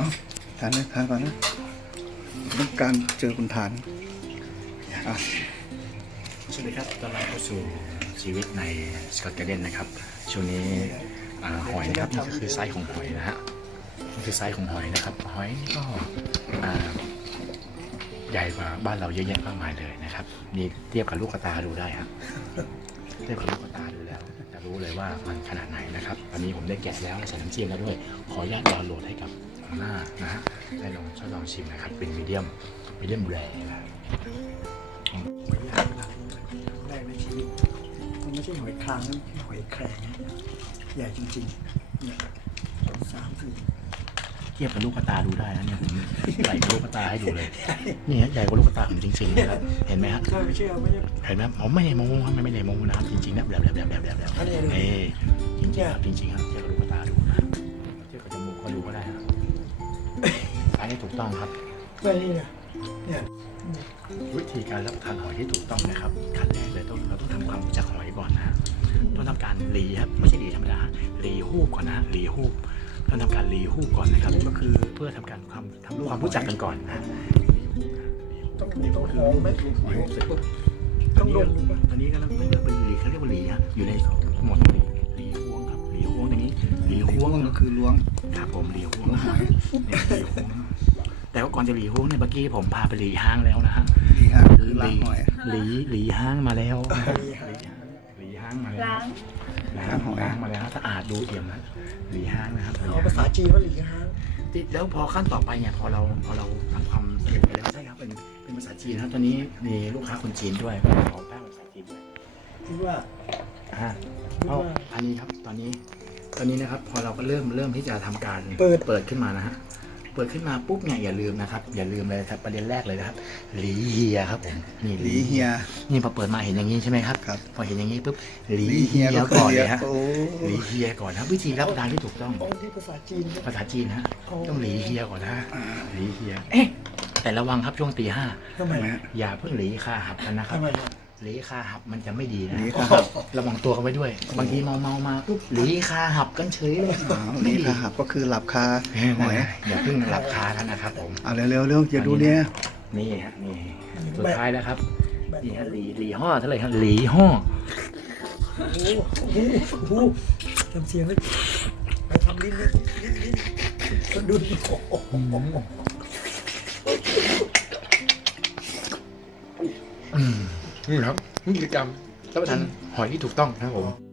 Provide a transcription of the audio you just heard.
เอาทานเลยทานก่อนนะต้องการเจอคุณทานอะสวัสดีครับตอนรับเข้าสู่ชีวิตในสกอตเกเดนนะครับ ช่วงนี้อ่าหอยนะครับนี่ก็คือไซส์ของหอยนะฮะนี่คือไซส์ของหอยนะครับ หอยนี่ก็อ่าใหญ่กว่าบ้านเราเยอะแยะมากมายเลยนะครับ นี่เทียบกับลูกกระตาดูได้ครับ เทียบกับลูกกระตาดูแล้ว จะรู้เลยว่ามันขนาดไหนนะครับ ตอนนี้ผมได้แกะแล้วใส่น้ำจิ้มแล้วด้วย ขออนุญาตดาวน์โหลดให้กับ หัวหน้านะฮะได้ลองทดลองชิมนะครับ เป็นมีเดียมมีเดียมแรนะครับหอยยากขนาดนี้แรกในชีวิตมันไม่ใช่หอยครางนะไม่ใช่หอยแครงนะใหญ่จริงๆเนี่ยสองสามสี่เทียบกับลูกกระตาดูได้นะเนี่ยผมใหญ่กว่าลูกกระตาให้ดูเลยนี่ฮะใหญ่กว่าลูกกระตาผมจริงๆนะครับเห็นไหมฮะถ้าไม่เชื่อไม่ใช่เห็นไหมผมไม่ได้โม้ครับไม่ได้โม้นะครับจริงๆนะแบบแบบแบบแบบแบบแบบอันนี้ดูเอ้จริงๆครับจริงๆครับ ใช้ให้ถูกต้องครับไม่นี่นะเนี่ยวิธีการรับประทานหอยที่ถูกต้องนะครับขั้นแรกเลยต้องเราต้องทำความรู้จักหอยก่อนนะฮะต้องทำการรีครับไม่ใช่รีธรรมดารีหูบก่อนนะฮะรีหูบต้องทำการรีหูบก่อนนะครับ ก็คือเพื่อทำการความทำความรู้จักกันก่อนนะฮะต้องต้องหอมไหมรีหูบเสร็จปุ๊บต้องดมดูป่ะตอนนี้กำลังเรียกเป็นรีเขาเรียกว่ารีฮะอยู่ในหมวดรีรีห่วงครับรีห่วงตรงนี้รีล้วห่วงงก็คือล้วงครับผมรีห่วงนะฮะเนี่ยรีห่วง แต่ว่าก่อนจะรีห่วงเนี่ยเมื่อกี้ผมพาไปรีห้างแล้วนะฮะดีฮะคือล้างหอยหลีหลีห้างมาแล้วหลีห้างหลีห้างมาแล้วล้างล้างหอยล้างมาแล้วถ้าอาจดูเอี่ยมนะหลีห้างนะครับเอาภาษาจีนว่าหลีห้างแล้วพอขั้นต่อไปเนี่ยพอเราพอเราทำความสำเร็จไปแล้วใช่ครับเป็นเป็นภาษาจีนนะครับตอนนี้มีลูกค้าคนจีนด้วยขอแป้งภาษาจีนด้วยคิดว่า อ่าเอาอันนี้ครับตอนนี้ ตอนนี้นะครับ พอเราก็เริ่มเริ่มที่จะทำการเปิด เปิดขึ้นมานะฮะ เปิดขึ้นมาปุ๊บเนี่ยอย่าลืมนะครับอย่าลืมเลยครับประเด็นแรกเลยนะครับหลีเฮียครับผมนี่หลีเฮีย นี่พอเปิดมาเห็นอย่างนี้ใช่ไหมครับ ครับ พอเห็นอย่างนี้ปุ๊บหลีหลีเฮีเฮียยก็ก่อนคือเลยฮะโอ้ หลีเฮียก่อนนะวิธีรับประทานที่ถูกต้องอ๋อที่ภาษาจีน ภาษาจีนฮะอ๋อต้องหลีเฮียก่อนนะหลีเฮียเอ๊ะแต่ระวังครับช่วงตีห้าทำไมทำไมฮะอย่าเพิ่งหลีคาหับกันนะครับทำไมอะ หลีคาหับมันจะไม่ดีนะหลีคาหับ ระวังตัวกันไว้ด้วย บางทีเมาเมาๆมาปุ๊บหลีคาหับกันเฉยเลยอ้าวหลีคาหับก็คือหลับคาหอยอย่าเพิ่งหลับคากันนะครับผม เอาเร็วๆเร็วอย่าดูเนี่ยนี่ฮะนี่สุดท้ายแล้วครับนี่ฮะหลีหลีห่อเท่าไหร่ครับหลีห่อโอ้โหโอ้โหทำเสียงเลยไปทำลิ้นเลยลิ้นลิ้นคนดูดิโอ้โห นี่ครับพฤติกรรมรับประทานหอยที่ถูกต้องนะครับผม